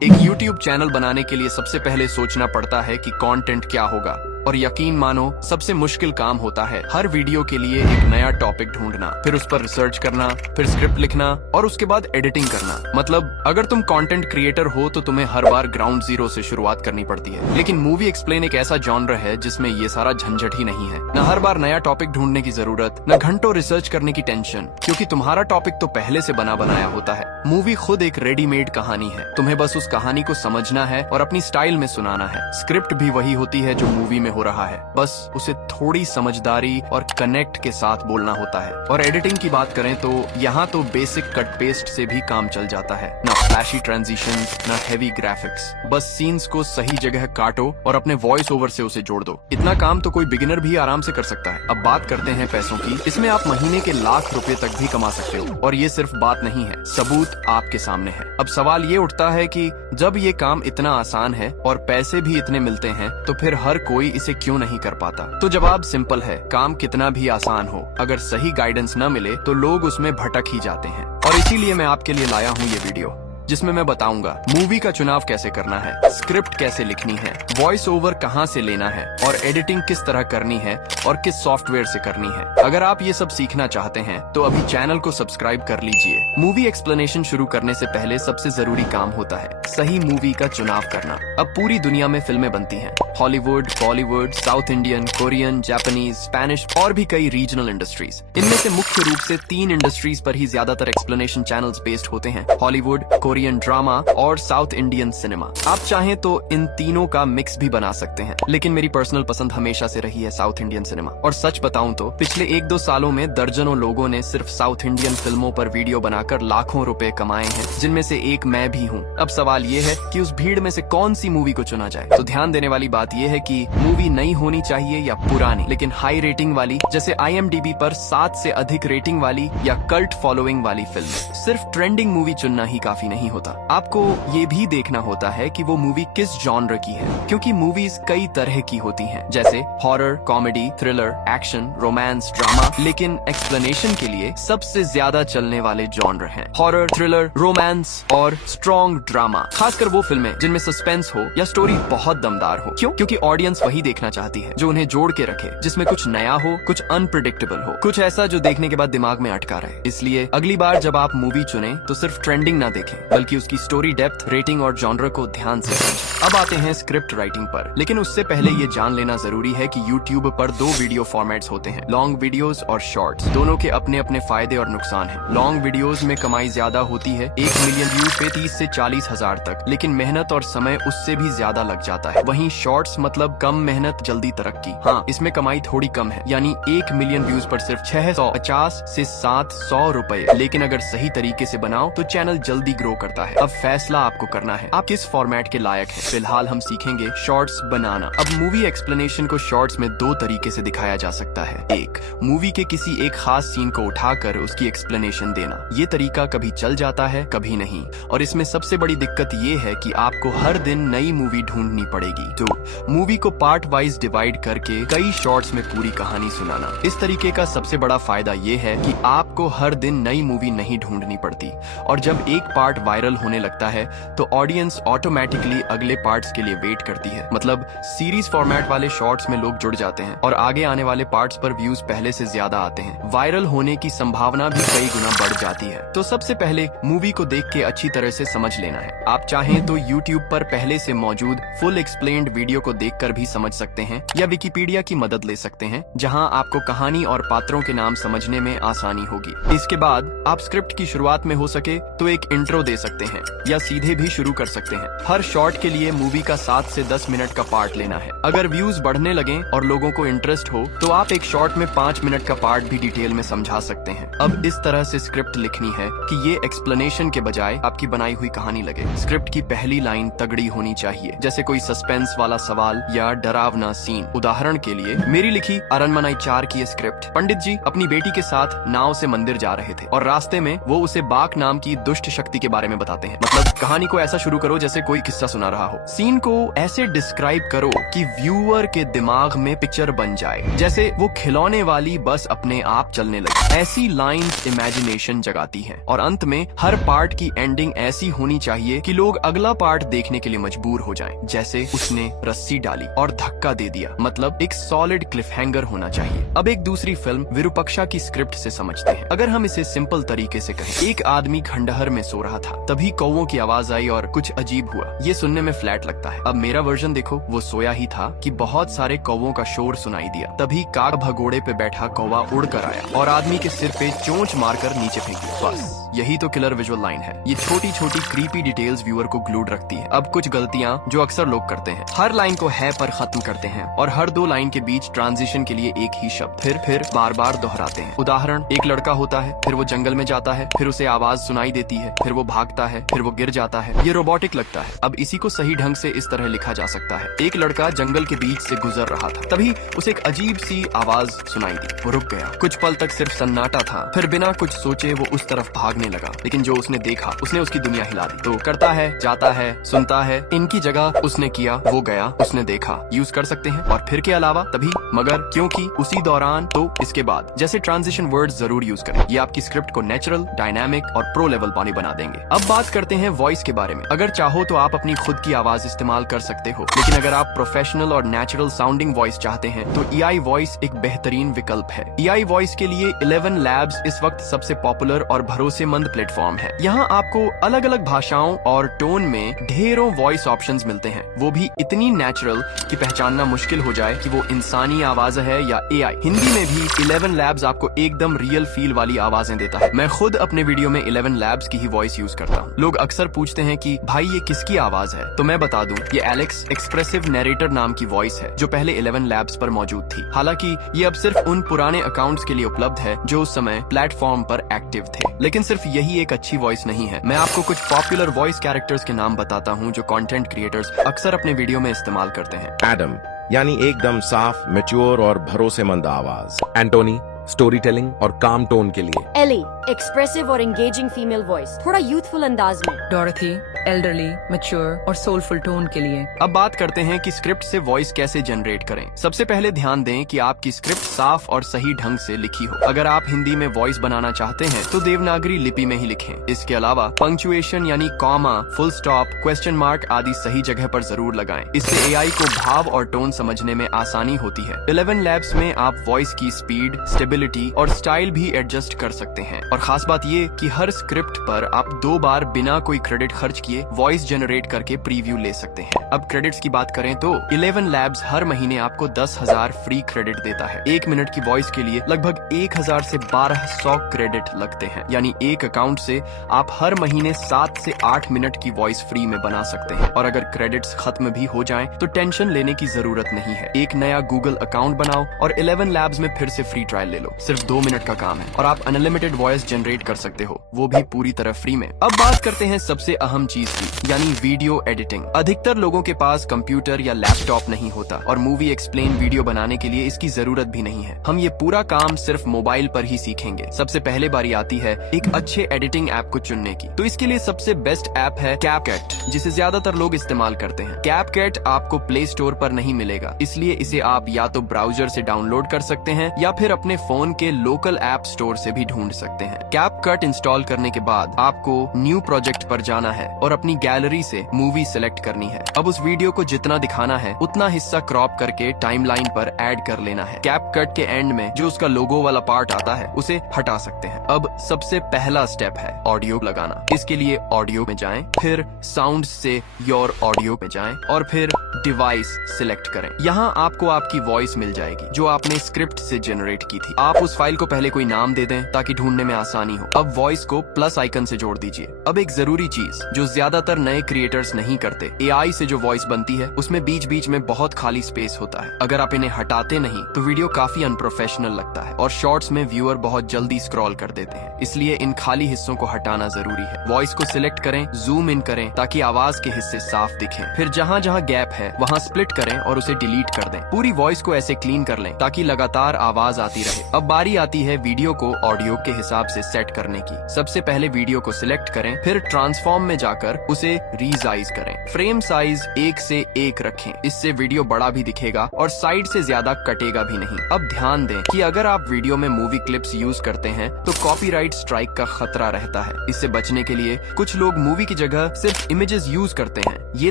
एक YouTube channel बनाने के लिए सबसे पहले सोचना पड़ता है कि कंटेंट क्या होगा, और यकीन मानो सबसे मुश्किल काम होता है हर वीडियो के लिए एक नया टॉपिक ढूंढना, फिर उस पर रिसर्च करना, फिर स्क्रिप्ट लिखना और उसके बाद एडिटिंग करना। मतलब अगर तुम कंटेंट क्रिएटर हो तो तुम्हें हर बार ग्राउंड जीरो से शुरुआत करनी पड़ती है। लेकिन मूवी एक्सप्लेन एक ऐसा जॉनर है जिसमें ये सारा झंझट ही नहीं है। न हर बार नया टॉपिक ढूंढने की जरूरत, न घंटों रिसर्च करने की टेंशन, क्योंकि तुम्हारा टॉपिक तो पहले से बना बनाया होता है। मूवी खुद एक रेडीमेड कहानी है, तुम्हें बस उस कहानी को समझना है और अपनी स्टाइल में सुनाना है। स्क्रिप्ट भी वही होती है जो मूवी में हो रहा है, बस उसे थोड़ी समझदारी और कनेक्ट के साथ बोलना होता है। और एडिटिंग की बात करें तो यहाँ तो बेसिक कट पेस्ट से भी काम चल जाता है। ना फ्लैशी ट्रांजिशंस, ना हेवी ग्राफिक्स, बस सीन्स को सही जगह काटो और अपने वॉइस ओवर से उसे जोड़ दो। इतना काम तो कोई बिगिनर भी आराम से कर सकता है। अब बात करते हैं पैसों की। इसमें आप महीने के लाख रुपए तक भी कमा सकते हो, और ये सिर्फ बात नहीं है, सबूत आपके सामने है। अब सवाल ये उठता है कि जब ये काम इतना आसान है और पैसे भी इतने मिलते हैं, तो फिर हर कोई इसे क्यों नहीं कर पाता? तो जवाब सिंपल है, काम कितना भी आसान हो, अगर सही गाइडेंस न मिले तो लोग उसमें भटक ही जाते हैं। और इसीलिए मैं आपके लिए लाया हूँ ये वीडियो, जिसमें मैं बताऊंगा मूवी का चुनाव कैसे करना है, स्क्रिप्ट कैसे लिखनी है, वॉइस ओवर कहाँ से लेना है, और एडिटिंग किस तरह करनी है और किस सॉफ्टवेयर से करनी है। अगर आप ये सब सीखना चाहते हैं तो अभी चैनल को सब्सक्राइब कर लीजिए। मूवी एक्सप्लेनेशन शुरू करने से पहले सबसे जरूरी काम होता है सही मूवी का चुनाव करना। अब पूरी दुनिया में फिल्में बनती हैं, Hollywood, Bollywood, south Indian, Korean, Japanese, Spanish और भी कई रीजनल इंडस्ट्रीज। इनमें से मुख्य रूप से 3 इंडस्ट्रीज पर ही ज्यादातर एक्सप्लेनेशन चैनल्स बेस्ड होते हैं, हॉलीवुड, कोरियन ड्रामा और साउथ इंडियन सिनेमा। आप चाहें तो इन तीनों का मिक्स भी बना सकते हैं, लेकिन मेरी पर्सनल पसंद हमेशा से रही है साउथ इंडियन सिनेमा। और सच बताऊं तो पिछले 1-2 सालों में दर्जनों लोगों ने सिर्फ साउथ इंडियन फिल्मों पर वीडियो बनाकर लाखों रुपए कमाए हैं, जिनमें से एक मैं भी हूं। अब सवाल ये है कि उस भीड़ में से कौन सी मूवी को चुना जाए। तो ध्यान देने वाली बात यह है कि मूवी नई होनी चाहिए या पुरानी, लेकिन हाई रेटिंग वाली, जैसे IMDb पर 7 से अधिक रेटिंग वाली या कल्ट फॉलोइंग वाली फिल्म। सिर्फ ट्रेंडिंग मूवी चुनना ही काफी नहीं होता, आपको ये भी देखना होता है कि वो मूवी किस जॉनर की है, क्योंकि मूवीज कई तरह की होती हैं, जैसे horror, comedy, thriller, action, romance, drama. लेकिन एक्सप्लेनेशन के लिए सबसे ज्यादा चलने वाले जॉनर हैं हॉरर, थ्रिलर, रोमांस और स्ट्रॉन्ग ड्रामा। खासकर वो फिल्में जिनमें सस्पेंस हो या स्टोरी बहुत दमदार हो। क्यों? क्योंकि ऑडियंस वही देखना चाहती है जो उन्हें जोड़ के रखे, जिसमें कुछ नया हो, कुछ अनप्रिडिक्टेबल हो, कुछ ऐसा जो देखने के बाद दिमाग में अटका रहे। इसलिए अगली बार जब आप मूवी चुने तो सिर्फ ट्रेंडिंग ना देखें, बल्कि उसकी स्टोरी डेप्थ, रेटिंग और जॉनर को ध्यान से समझें। अब आते हैं स्क्रिप्ट राइटिंग पर, लेकिन उससे पहले ये जान लेना जरूरी है कि YouTube पर 2 वीडियो फॉर्मेट्स होते हैं, लॉन्ग वीडियोस और शॉर्ट्स। दोनों के अपने अपने फायदे और नुकसान हैं। लॉन्ग वीडियोस में कमाई ज्यादा होती है, 1 मिलियन व्यूज पे 30 से 40 हजार तक, लेकिन मेहनत और समय उससे भी ज्यादा लग जाता है। वहीं शॉर्ट्स मतलब कम मेहनत, जल्दी तरक्की। हाँ, इसमें कमाई थोड़ी कम है, यानी 1 मिलियन व्यूज पर सिर्फ 650 से 700 रुपए, लेकिन अगर सही तरीके से बनाओ तो चैनल जल्दी ग्रो करता है। अब फैसला आपको करना है, आप किस फॉर्मेट के लायक हैं। फिलहाल हम सीखेंगे शॉर्ट्स बनाना। अब मूवी एक्सप्लेनेशन को शॉर्ट्स में 2 तरीके से दिखाया जा सकता है। एक, मूवी के किसी एक खास सीन को उठाकर उसकी एक्सप्लेनेशन देना। ये तरीका कभी चल जाता है, कभी नहीं, और इसमें सबसे बड़ी दिक्कत ये है कि आपको हर दिन नई मूवी ढूंढनी पड़ेगी। तो मूवी को पार्ट वाइज डिवाइड करके कई शॉर्ट्स में पूरी कहानी सुनाना। इस तरीके का सबसे बड़ा फायदा ये है कि आपको हर दिन नई मूवी नहीं ढूंढनी पड़ती, और जब एक पार्ट वायरल होने लगता है तो ऑडियंस ऑटोमेटिकली अगले पार्ट्स के लिए वेट करती है। मतलब सीरीज फॉर्मेट वाले शॉर्ट्स में लोग जुड़ जाते हैं और आगे आने वाले पार्ट्स पर व्यूज पहले से ज्यादा आते हैं। वायरल होने की संभावना भी कई गुना बढ़ जाती है। तो सबसे पहले मूवी को देख के अच्छी तरह से समझ लेना है। आप चाहें तो YouTube पर पहले से मौजूद फुल एक्सप्लेन्ड वीडियो को देखकर भी समझ सकते हैं, या विकिपीडिया की मदद ले सकते हैं, जहां आपको कहानी और पात्रों के नाम समझने में आसानी होगी। इसके बाद आप स्क्रिप्ट की शुरुआत में हो सके तो एक इंट्रो दे सकते हैं, या सीधे भी शुरू कर सकते हैं। हर शॉर्ट के लिए मूवी का 7 से 10 मिनट का पार्ट लेना है। अगर व्यूज बढ़ने लगे और लोगों को इंटरेस्ट हो तो आप एक शॉर्ट में 5 मिनट का पार्ट भी डिटेल में समझा सकते हैं। अब इस तरह से स्क्रिप्ट लिखनी है कि ये एक्सप्लेनेशन के बजाय आपकी बनाई हुई कहानी लगे। स्क्रिप्ट की पहली लाइन तगड़ी होनी चाहिए, जैसे कोई सस्पेंस वाला सवाल या डरावना सीन। उदाहरण के लिए मेरी लिखी अरनमनई 4 की स्क्रिप्ट। पंडित जी अपनी बेटी के साथ नाव से मंदिर जा रहे थे और रास्ते में वो उसे बाक नाम की दुष्ट शक्ति के बारे बारे में बताते हैं। मतलब कहानी को ऐसा शुरू करो जैसे कोई किस्सा सुना रहा हो। सीन को ऐसे डिस्क्राइब करो कि व्यूअर के दिमाग में पिक्चर बन जाए, जैसे वो खिलौने वाली बस अपने आप चलने लगे। ऐसी लाइंस इमेजिनेशन जगाती हैं। और अंत में हर पार्ट की एंडिंग ऐसी होनी चाहिए कि लोग अगला पार्ट देखने के लिए मजबूर हो जाएं। जैसे उसने रस्सी डाली और धक्का दे दिया, मतलब एक सॉलिड क्लिफहैंगर होना चाहिए। अब एक दूसरी फिल्म विरूपक्षा की स्क्रिप्ट से समझते हैं। अगर हम इसे सिंपल तरीके से कहें, एक आदमी खंडहर में सो रहा था, तभी कौवों की आवाज आई और कुछ अजीब हुआ। ये सुनने में फ्लैट लगता है। अब मेरा वर्जन देखो, वो सोया ही था कि बहुत सारे कौवों का शोर सुनाई दिया। तभी काग भगोड़े पे बैठा कौवा उड़कर आया और आदमी के सिर पे चोंच मारकर नीचे फेंक दिया। बस यही तो किलर विजुअल लाइन है। ये छोटी छोटी क्रीपी डिटेल्स व्यूअर को ग्लूड रखती है। अब कुछ गलतियां जो अक्सर लोग करते हैं, हर लाइन को है पर खत्म करते हैं और हर दो लाइन के बीच ट्रांजिशन के लिए एक ही शब्द फिर बार बार दोहराते हैं। उदाहरण, एक लड़का होता है, फिर वो जंगल में जाता है, फिर उसे आवाज सुनाई देती है, फिर वो भागता है, फिर वो गिर जाता है। ये रोबोटिक लगता है। अब इसी को सही ढंग से इस तरह लिखा जा सकता है, एक लड़का जंगल के बीच से गुजर रहा था, तभी उसे एक अजीब सी आवाज सुनाई दी। वो रुक गया, कुछ पल तक सिर्फ सन्नाटा था, फिर बिना कुछ सोचे वो उस तरफ भागने लगा। लेकिन जो उसने देखा, उसने उसकी दुनिया हिला दी। तो करता है, जाता है, सुनता है, इनकी जगह उसने किया, वो गया, उसने देखा, यूज कर सकते हैं। और फिर के अलावा, तभी, मगर, क्योंकि, उसी दौरान, तो, इसके बाद जैसे ट्रांजिशन वर्ड्स जरूर यूज करें। ये आपकी स्क्रिप्ट को नेचुरल, डायनामिक और प्रो लेवल पानी बना देंगे। अब बात करते हैं वॉइस के बारे में। अगर चाहो तो आप अपनी खुद की आवाज इस्तेमाल कर सकते हो, लेकिन अगर आप प्रोफेशनल और नेचुरल साउंडिंग वॉइस चाहते हैं तो EI वॉइस एक बेहतरीन विकल्प है। EI वॉइस के लिए 11 लैब्स इस वक्त सबसे पॉपुलर और भरोसेमंद प्लेटफॉर्म है। यहाँ आपको अलग अलग भाषाओं और टोन में ढेरों वॉइस ऑप्शंस मिलते हैं, वो भी इतनी नेचुरल कि पहचानना मुश्किल हो जाए कि वो इंसानी आवाज है या AI। हिंदी में भी 11 लैब्स आपको एकदम रियल फील वाली आवाजें देता है। मैं खुद अपने वीडियो में 11 लैब्स की ही वॉइस यूज करता हूँ। लोग अक्सर पूछते हैं कि भाई ये किसकी आवाज है, तो मैं बता दूं, ये एलेक्स एक्सप्रेसिव नरेटर नाम की वॉइस है जो पहले 11 लैब्स पर मौजूद थी। हालांकि ये अब सिर्फ उन पुराने अकाउंट्स के लिए उपलब्ध है जो उस समय प्लेटफॉर्म पर एक्टिव थे। लेकिन सिर्फ यही एक अच्छी वॉइस नहीं है। मैं आपको कुछ पॉपुलर वॉइस कैरेक्टर्स के नाम बताता हूँ जो कंटेंट क्रिएटर्स अक्सर अपने वीडियो में इस्तेमाल करते हैं। एडम यानी एकदम साफ, मैच्योर और भरोसेमंद आवाज। एंटोनी स्टोरी टेलिंग और काम टोन के लिए। एली एक्सप्रेसिव और एंगेजिंग फीमेल वॉइस, थोड़ा यूथफुल अंदाज में। डॉरथी एल्डरली, मैच्योर और सोलफुल टोन के लिए। अब बात करते हैं कि स्क्रिप्ट से वॉइस कैसे जनरेट करें। सबसे पहले ध्यान दें कि आपकी स्क्रिप्ट साफ और सही ढंग से लिखी हो। अगर आप हिंदी में वॉइस बनाना चाहते हैं तो देवनागरी लिपि में ही लिखें। इसके अलावा पंक्चुएशन यानी comma, full stop, question mark आदि सही जगह पर जरूर लगाएं। इससे AI को भाव और टोन समझने में आसानी होती है। 11 लैब्स में आप वॉइस की स्पीड, स्टेबिलिटी और स्टाइल भी एडजस्ट कर सकते हैं। और खास बात ये कि हर स्क्रिप्ट पर आप 2 बार बिना कोई क्रेडिट खर्च किए वॉइस जनरेट करके प्रीव्यू ले सकते हैं। अब क्रेडिट्स की बात करें तो 11 लैब्स हर महीने आपको 10,000 फ्री क्रेडिट देता है। 1 मिनट की वॉइस के लिए लगभग 1000 से 1200 क्रेडिट लगते हैं। यानी एक अकाउंट से आप हर महीने 7 से 8 मिनट की वॉइस फ्री में बना सकते हैं। और अगर क्रेडिट्स खत्म भी हो जाएं तो टेंशन लेने की जरूरत नहीं है। एक नया गूगल अकाउंट बनाओ और 11 लैब्स में फिर से फ्री ट्रायल ले लो। सिर्फ 2 मिनट का काम है और आप अनलिमिटेड वॉइस जनरेट कर सकते हो, वो भी पूरी तरह फ्री में। अब बात करते हैं सबसे अहम चीज की, यानी वीडियो एडिटिंग। अधिकतर लोगों के पास कंप्यूटर या लैपटॉप नहीं होता और मूवी एक्सप्लेन वीडियो बनाने के लिए इसकी जरूरत भी नहीं है। हम ये पूरा काम सिर्फ मोबाइल पर ही सीखेंगे। सबसे पहले बारी आती है एक अच्छे एडिटिंग ऐप को चुनने की। तो इसके लिए सबसे बेस्ट ऐप है कैपकट, जिसे ज्यादातर लोग इस्तेमाल करते हैं। कैपकट आपको प्ले स्टोर पर नहीं मिलेगा, इसलिए इसे आप या तो ब्राउजर से डाउनलोड कर सकते हैं या फिर अपने फोन के लोकल ऐप स्टोर से भी ढूंढ सकते हैं। कैपकट इंस्टॉल करने के बाद आपको न्यू प्रोजेक्ट पर जाना है और अपनी गैलरी से मूवी सिलेक्ट करनी है। अब उस वीडियो को जितना दिखाना है उतना हिस्सा क्रॉप करके टाइमलाइन पर ऐड कर लेना है। कैपकट के एंड में जो उसका लोगो वाला पार्ट आता है उसे हटा सकते हैं। अब सबसे पहला स्टेप है ऑडियो लगाना। इसके लिए ऑडियो में जाएं, फिर साउंड से योर ऑडियो में जाएं और फिर डिवाइस सिलेक्ट करें। यहाँ आपको आपकी वॉइस मिल जाएगी जो आपने स्क्रिप्ट से जनरेट की थी। आप उस फाइल को पहले कोई नाम दे दें ताकि ढूंढने में आसानी हो। अब वॉइस को प्लस आइकन से जोड़ दीजिए। अब एक जरूरी चीज जो ज्यादातर नए क्रिएटर्स नहीं करते, AI से जो वॉइस बनती है उसमें बीच बीच में बहुत खाली स्पेस होता है। अगर आप इन्हें हटाते नहीं तो वीडियो काफी अनप्रोफेशनल लगता है और शॉर्ट्स में व्यूअर बहुत जल्दी स्क्रॉल कर देते हैं। इसलिए इन खाली हिस्सों को हटाना जरूरी है। वॉइस को सिलेक्ट करें, जूम इन करें ताकि आवाज के हिस्से साफ दिखें। फिर जहाँ जहाँ गैप है वहाँ स्प्लिट करें और उसे डिलीट कर दें। पूरी वॉइस को ऐसे क्लीन कर लें ताकि लगातार आवाज आती रहे। अब बारी आती है वीडियो को ऑडियो के हिसाब हिसाब से सेट करने की। सबसे पहले वीडियो को सिलेक्ट करें, फिर ट्रांसफॉर्म में जाकर उसे रीसाइज करें। फ्रेम साइज 1 से 1 रखें, इससे वीडियो बड़ा भी दिखेगा और साइड से ज्यादा कटेगा भी नहीं। अब ध्यान दें कि अगर आप वीडियो में मूवी क्लिप्स यूज करते हैं तो कॉपीराइट स्ट्राइक का खतरा रहता है। इससे बचने के लिए कुछ लोग मूवी की जगह सिर्फ इमेजेस यूज करते हैं। ये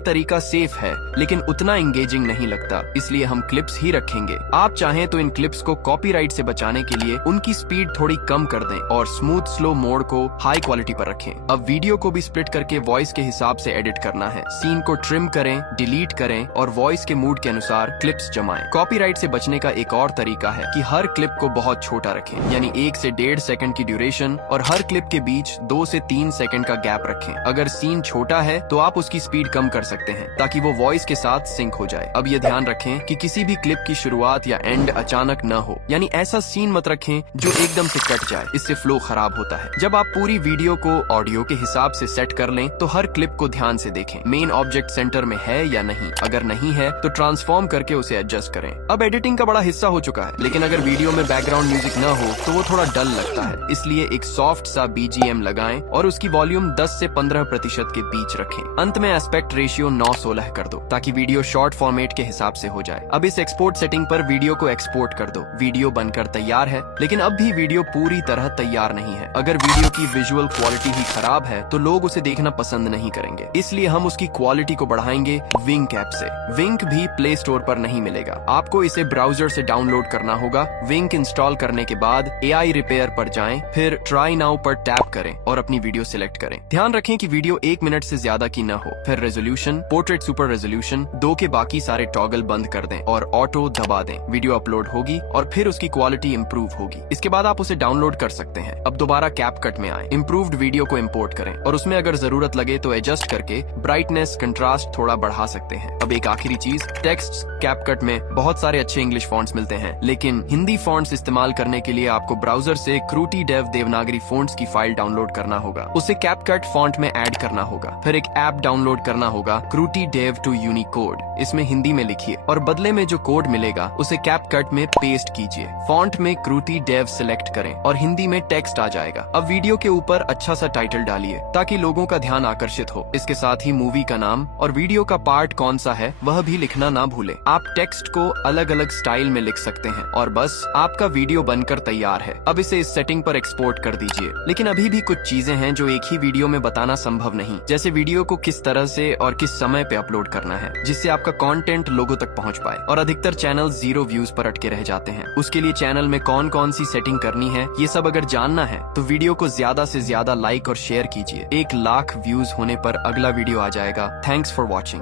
तरीका सेफ है लेकिन उतना एंगेजिंग नहीं लगता, इसलिए हम क्लिप्स ही रखेंगे। आप चाहें तो इन क्लिप्स को कॉपीराइट से बचाने के लिए उनकी स्पीड थोड़ी कम कर दें और स्मूथ स्लो मोड को हाई क्वालिटी पर रखें। अब वीडियो को भी स्प्लिट करके वॉइस के हिसाब से एडिट करना है। सीन को ट्रिम करें, डिलीट करें और वॉइस के मूड के अनुसार क्लिप्स जमाएं। कॉपीराइट से बचने का एक और तरीका है कि हर क्लिप को बहुत छोटा रखें, यानी 1 से 1.5 सेकंड की ड्यूरेशन और हर क्लिप के बीच 2 से 3 सेकंड का गैप रखें। अगर सीन छोटा है तो आप उसकी स्पीड कम कर सकते हैं ताकि वो वॉइस के साथ सिंक हो जाए। अब ये ध्यान रखें कि किसी भी क्लिप की शुरुआत या एंड अचानक न हो, यानी ऐसा सीन मत रखें जो एकदम से कट जाए, इससे फ्लो खराब होता है। जब आप पूरी वीडियो को ऑडियो के हिसाब से सेट कर लें तो हर क्लिप को ध्यान से देखें, मेन ऑब्जेक्ट सेंटर में है या नहीं। अगर नहीं है तो ट्रांसफॉर्म करके उसे एडजस्ट करें। अब एडिटिंग का बड़ा हिस्सा हो चुका है, लेकिन अगर वीडियो में बैकग्राउंड म्यूजिक न हो तो वो थोड़ा डल लगता है, इसलिए एक सॉफ्ट सा BGM लगाएं और उसकी वॉल्यूम 10 से 15% के बीच रखें। अंत में एस्पेक्ट रेशियो 9:16 कर दो ताकि वीडियो शॉर्ट फॉर्मेट के हिसाब से हो जाए। अब इस एक्सपोर्ट सेटिंग पर वीडियो को एक्सपोर्ट कर दो। वीडियो बनकर तैयार है, लेकिन अब भी वीडियो पूरी तरह तैयार नहीं है। अगर वीडियो की विजुअल क्वालिटी ही खराब है तो लोग उसे देखना पसंद नहीं करेंगे, इसलिए हम उसकी क्वालिटी को बढ़ाएंगे विंक ऐप से। विंक भी प्ले स्टोर पर नहीं मिलेगा, आपको इसे ब्राउजर से डाउनलोड करना होगा। विंक इंस्टॉल करने के बाद AI रिपेयर पर जाएं, फिर ट्राई नाउ पर टैप करें और अपनी वीडियो सिलेक्ट करें। ध्यान रखें कि वीडियो 1 मिनट से ज्यादा की न हो। फिर रेजोल्यूशन, पोर्ट्रेट सुपर रेजोल्यूशन 2 के बाकी सारे टॉगल बंद कर दें और ऑटो दबा दें। वीडियो अपलोड होगी और फिर उसकी क्वालिटी इंप्रूव होगी। इसके बाद आप उसे डाउनलोड कर सकते हैं। अब दोबारा कैपकट में आए, इम्प्रूव्ड वीडियो को इम्पोर्ट करें और उसमें अगर जरूरत लगे तो एडजस्ट करके ब्राइटनेस, कंट्रास्ट थोड़ा बढ़ा सकते हैं। अब एक आखिरी चीज, टेक्स्ट कैपकट में बहुत सारे अच्छे इंग्लिश फॉन्ट्स मिलते हैं, लेकिन हिंदी फॉन्ट्स इस्तेमाल करने के लिए आपको ब्राउजर से क्रूटी डेव देवनागरी फॉन्ट्स की फाइल डाउनलोड करना होगा। उसे कैपकट फॉन्ट में ऐड करना होगा। फिर एक ऐप डाउनलोड करना होगा, क्रूटी डेव टू यूनिकोड। इसमें हिंदी में लिखिए और बदले में जो कोड मिलेगा उसे कैपकट में पेस्ट कीजिए। फॉन्ट में क्रूटी डेव सिलेक्ट करें और हिंदी में टेक्स्ट आ जाएगा। अब वीडियो के ऊपर अच्छा सा टाइटल डालिए ताकि लोगों का ध्यान आकर्षित हो। इसके साथ ही मूवी का नाम और वीडियो का पार्ट कौन सा है वह भी लिखना ना भूलें। आप टेक्स्ट को अलग अलग स्टाइल में लिख सकते हैं और बस आपका वीडियो बनकर तैयार है। अब इसे इस सेटिंग पर एक्सपोर्ट कर दीजिए। लेकिन अभी भी कुछ चीजें हैं जो एक ही वीडियो में बताना संभव नहीं, जैसे वीडियो को किस तरह से और किस समय पे अपलोड करना है जिससे आपका कंटेंट लोगों तक पहुंच पाए। और अधिकतर चैनल 0 व्यूज पर अटके रह जाते हैं। उसके लिए चैनल में कौन कौन सी सेटिंग करनी है ये सब अगर जानना है तो वीडियो को ज्यादा से ज्यादा लाइक और शेयर कीजिए। 1 लाख व्यूज होने पर अगला वीडियो आ जाएगा। Thanks for watching.